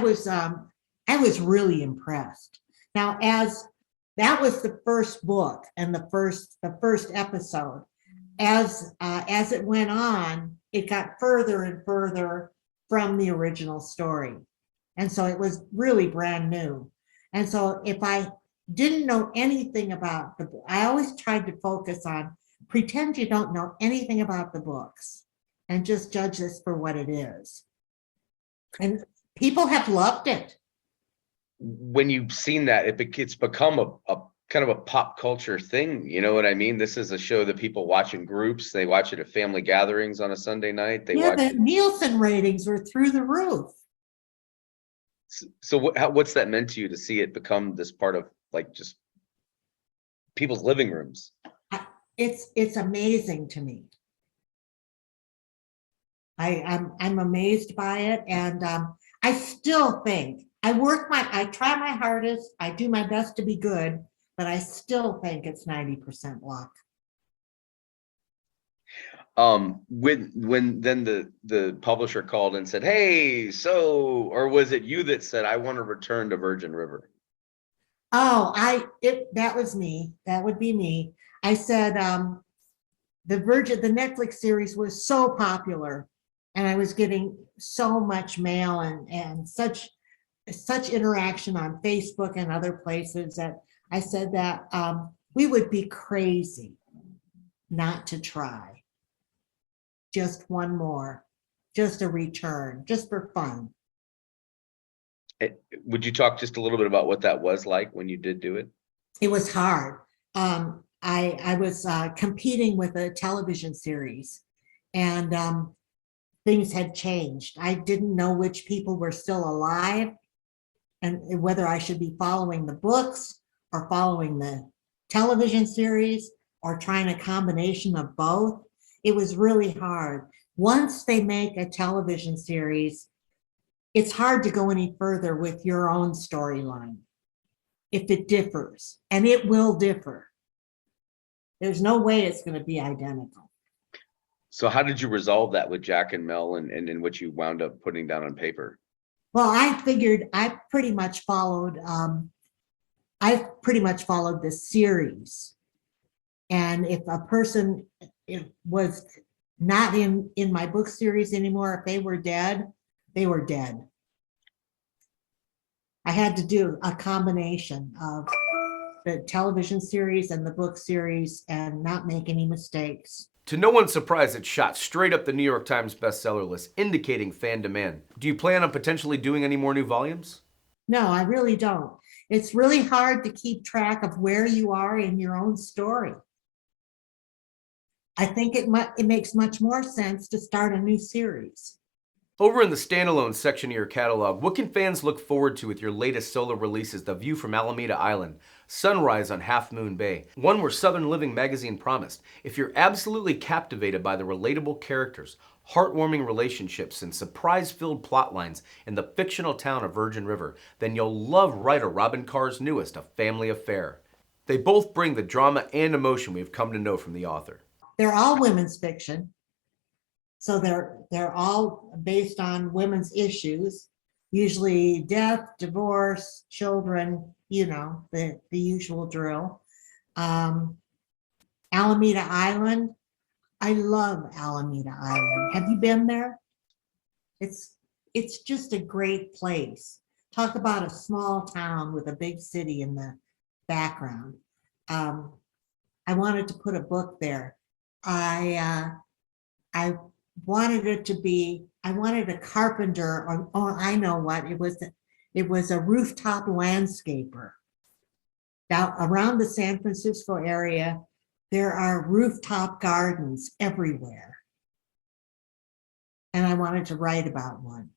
was really impressed. Now, as that was the first book and the first episode, as it went on, it got further and further from the original story, and so it was really brand new. And so if I didn't know anything about the book, I always tried to focus on pretend you don't know anything about the books and just judge this for what it is. And people have loved it. When you've seen that, it's become a kind of a pop culture thing. You know what I mean? This is a show that people watch in groups. They watch it at family gatherings on a Sunday night. They Yeah, watch the it. Nielsen ratings were through the roof. So what's that meant to you to see it become this part of like just people's living rooms? It's amazing to me. I'm amazed by it, and I still think I try my hardest. I do my best to be good, but I still think it's 90% luck. When then the publisher called and said, hey, so, or was it you that said, I want to return to Virgin River? Oh, that was me. That would be me. I said the Netflix series was so popular, and I was getting so much mail and such interaction on Facebook and other places that I said that we would be crazy not to try. Just one more, just a return, just for fun. Would you talk just a little bit about what that was like when you did do it? It was hard. I was competing with a television series, and things had changed. I didn't know which people were still alive and whether I should be following the books or following the television series or trying a combination of both. It was really hard. Once they make a television series, it's hard to go any further with your own storyline if it differs, and it will differ. There's no way it's going to be identical. So how did you resolve that with Jack and Mel and what you wound up putting down on paper? Well, I figured I pretty much followed the series. And if a person was not in my book series anymore, if they were dead, they were dead. I had to do a combination of the television series and the book series and not make any mistakes. To no one's surprise, it shot straight up the New York Times bestseller list, indicating fan demand. Do you plan on potentially doing any more new volumes? No, I really don't. It's really hard to keep track of where you are in your own story. I think it makes much more sense to start a new series. Over in the standalone section of your catalog, what can fans look forward to with your latest solo releases, The View from Alameda Island, Sunrise on Half Moon Bay, one where Southern Living magazine promised, if you're absolutely captivated by the relatable characters, heartwarming relationships, and surprise-filled plot lines in the fictional town of Virgin River, then you'll love writer Robyn Carr's newest, A Family Affair. They both bring the drama and emotion we've come to know from the author. They're all women's fiction. So they're all based on women's issues, usually death, divorce, children, the usual drill. Alameda Island. I love Alameda Island. Have you been there? It's just a great place. Talk about a small town with a big city in the background. I wanted to put a book there. I wanted it to be, I wanted a carpenter, or I know what, it was a rooftop landscaper. Now, around the San Francisco area, there are rooftop gardens everywhere. And I wanted to write about one.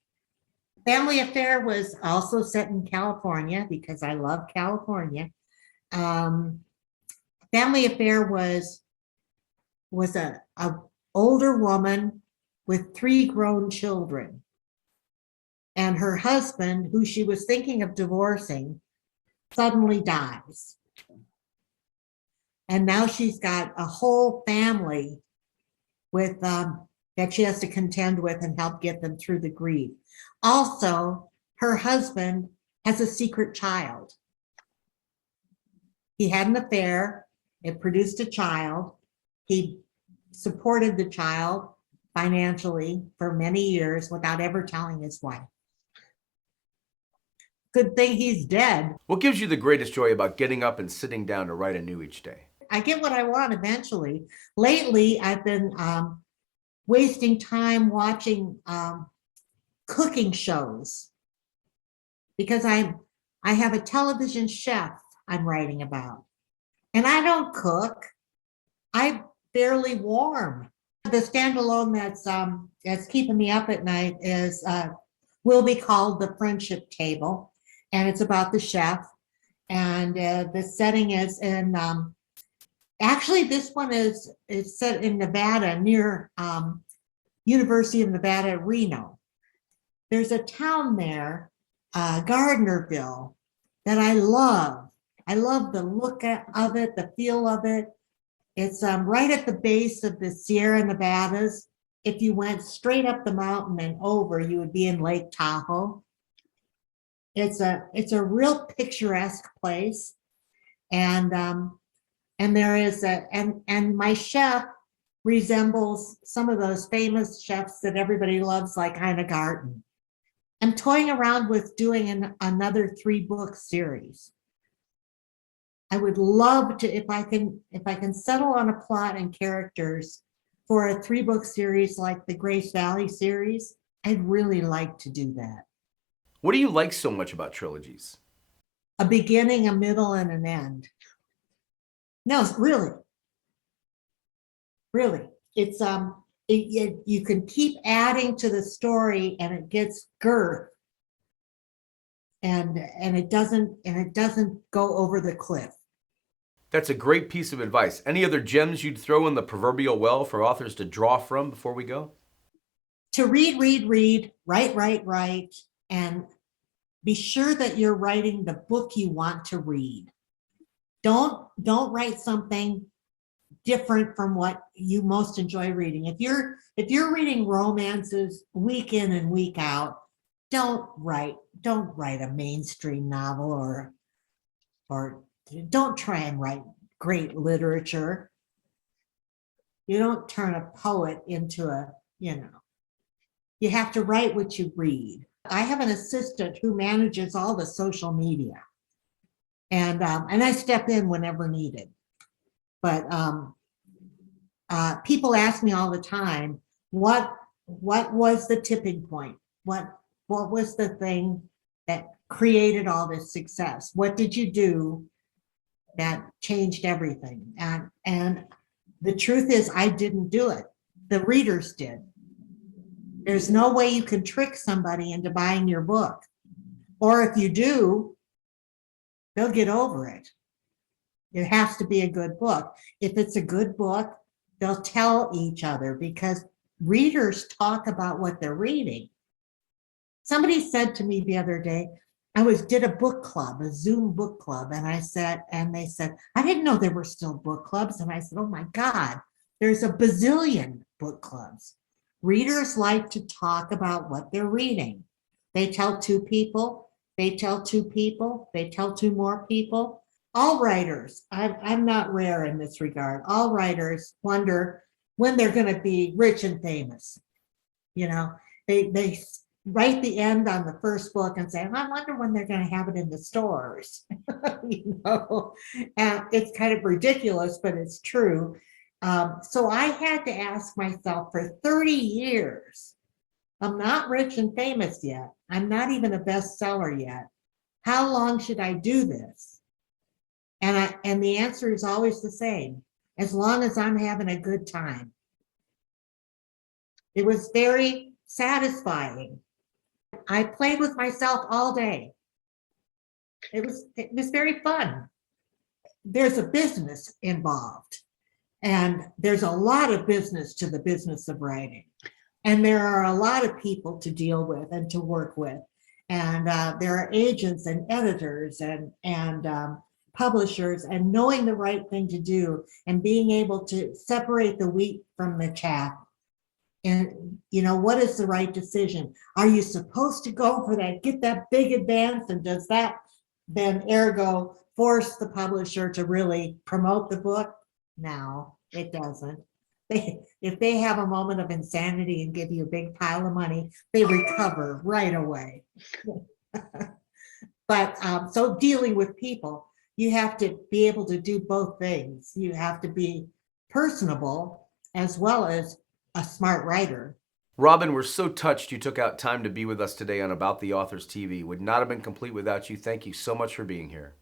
Family Affair was also set in California because I love California. Family Affair was a older woman with 3 grown children. And her husband, who she was thinking of divorcing, suddenly dies. And now she's got a whole family with that she has to contend with and help get them through the grief. Also, her husband has a secret child. He had an affair. It produced a child. He supported the child financially for many years without ever telling his wife. Good thing he's dead. What gives you the greatest joy about getting up and sitting down to write anew each day? I get what I want eventually. Lately, I've been wasting time watching cooking shows because I have a television chef I'm writing about, and I don't cook. I barely warm. The standalone that's keeping me up at night is will be called The Friendship Table, and it's about the chef. And the setting is in actually this one is set in Nevada near University of Nevada, Reno. There's a town there, Gardnerville, that I love. I love the look of it, the feel of it. It's right at the base of the Sierra Nevadas. If you went straight up the mountain and over, you would be in Lake Tahoe. It's a real picturesque place, and there is and my chef resembles some of those famous chefs that everybody loves, like Ina Garten. I'm toying around with doing another 3-book series. I would love to, if I can settle on a plot and characters for a 3-book series like the Grace Valley series, I'd really like to do that. What do you like so much about trilogies? A beginning, a middle, and an end. No, really. It's you can keep adding to the story and it gets girth. And it doesn't go over the cliff. That's a great piece of advice. Any other gems you'd throw in the proverbial well for authors to draw from before we go? To read, write, and be sure that you're writing the book you want to read. Don't write something different from what you most enjoy reading. If you're reading romances week in and week out, don't write a mainstream novel or don't try and write great literature. You don't turn a poet into you have to write what you read. I have an assistant who manages all the social media, and I step in whenever needed. But people ask me all the time, what was the tipping point? What was the thing that created all this success? What did you do that changed everything? And the truth is, I didn't do it. The readers did. There's no way you can trick somebody into buying your book. Or if you do, they'll get over it. It has to be a good book. If it's a good book, they'll tell each other because readers talk about what they're reading. Somebody said to me the other day, did a book club, a Zoom book club, and they said, I didn't know there were still book clubs. And I said, oh my God, there's a bazillion book clubs. Readers like to talk about what they're reading. They tell two people, they tell two people, they tell two more people. All writers, I'm not rare in this regard. All writers wonder when they're going to be rich and famous. You know, they write the end on the first book and say, I wonder when they're going to have it in the stores. And it's kind of ridiculous, but it's true. So I had to ask myself for 30 years, I'm not rich and famous yet. I'm not even a bestseller yet. How long should I do this? And the answer is always the same, as long as I'm having a good time. It was very satisfying. I played with myself all day. It was very fun. There's a business involved, and there's a lot of business to the business of writing. And there are a lot of people to deal with and to work with. And there are agents and editors and publishers, and knowing the right thing to do and being able to separate the wheat from the chaff. And what is the right decision? Are you supposed to go for that, get that big advance? And does that then ergo force the publisher to really promote the book? No, it doesn't. If they have a moment of insanity and give you a big pile of money, they recover right away. But so dealing with people, you have to be able to do both things. You have to be personable as well as a smart writer. Robyn, we're so touched you took out time to be with us today on About the Authors TV. Would not have been complete without you. Thank you so much for being here.